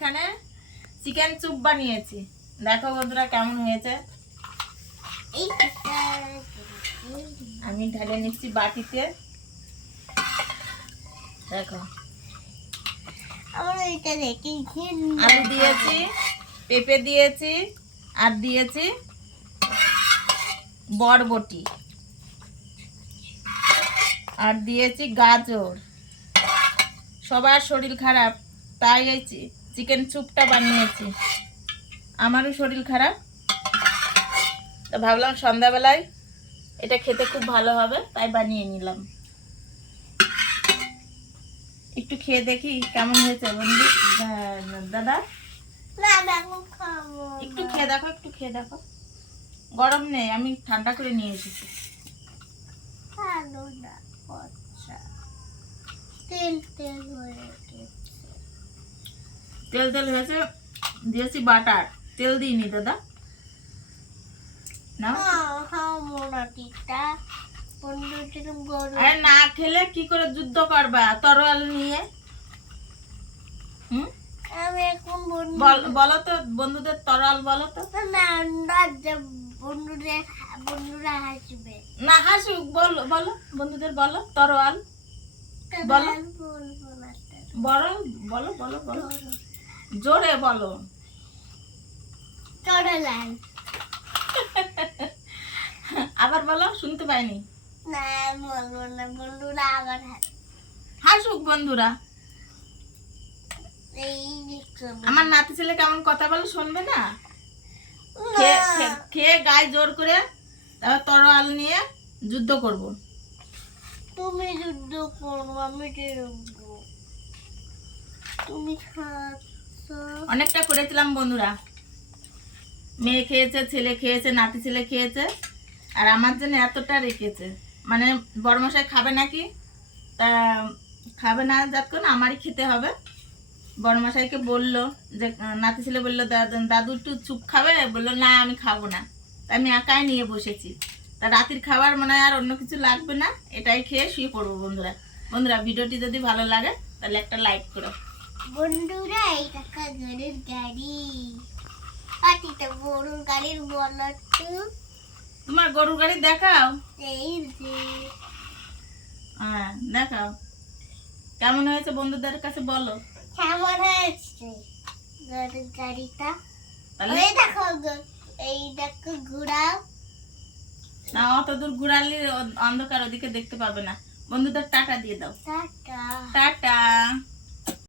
এখানে চিকেন চুপ বানিয়েছি। দেখো বন্ধুরা কেমন হয়েছে। আমি ঢালে নিচ্ছি বাটিতে। দেখো। আলু দিয়েছি পেঁপে দিয়েছি আর দিয়েছি বরবটি। আর দিয়েছি গাজর। সবার শরীর খারাপ তাই এই চিকেন স্যুপটা বানিয়েছি। আমারও শরীর খারাপ। তো ভাবলাম সন্ধ্যাবেলায় এটা খেতে খুব ভালো হবে তাই বানিয়ে নিলাম। একটু খেয়ে দেখি কেমন হয়েছে বন্ধু। দাদা? এখন খাব একটু খেয়ে দেখো একটু খেয়ে দেখো। গরম নেই আমি ঠান্ডা করে নিয়ে এসেছি। আচ্ছা তেল তেল হয়ে গেছে। তেল তেল হয়েছে, দিয়েছি বাটার। তেল দিইনি, দাদা। না খেলে কি করে যুদ্ধ করবা, তরোয়াল নিয়ে? বল- তো, বন্ধুদের তরোয়াল বলো তো। বন্ধুরা হাসবে না হাসুক, বলো বলো, বন্ধুদের বলো, তরোয়াল। বলো। বলো বলো বলো। জোরে বলো। আবার বলো শুনতে পাইনি। না বলব না বন্ধুরা আবার হাসুক বন্ধুরা। আমার নাতি ছেলে কেমন কথা বলে শুনবে না? খেয়ে গায়ে জোর করে তারপর তরোয়াল নিয়ে যুদ্ধ করব। তুমি যুদ্ধ করব আমি তুমি খাচ্ছ অনেকটা করেছিলাম বন্ধুরা। মেয়ে খেয়েছে, ছেলে খেয়েছে, নাতি ছেলে খেয়েছে, আর আমার জন্য এতটা রেখেছে। মানে বড়মশাই খাবে নাকি? তা খাবে না যতক্ষণ আমারই খেতে হবে। বড়মশাইকে বলল যে, নাতি ছেলে বলল "দাদা- একটু চুপ খাবে? বলল, না, আমি খাব না। তা আমি একাই নিয়ে বসেছি। তা রাতের খাবার মনে হয় আর অন্য কিছু লাগবে না, এটাই খেয়ে শুয়ে পড়ব বন্ধুরা। বন্ধুরা, ভিডিওটি যদি ভালো লাগে, তাহলে একটা লাইক করো। বন্ধুরা এই টাকা গরুর গাড়ি পাটিটা গরুর গাড়ির বলতো তোমার গরুর গাড়ি দেখাও। এই যে। হ্যাঁ দেখাও। কেমন হয়েছে বন্ধুদের কাছে বলো। কেমন হয়েছে গরুর গাড়িটা? এই দেখো এই দেখো না অত দূর ঘুরালে অন্ধকার ওদিকে দেখতে পাবে না। বন্ধুদের টাটা দিয়ে দাও। টাটা। টাটা।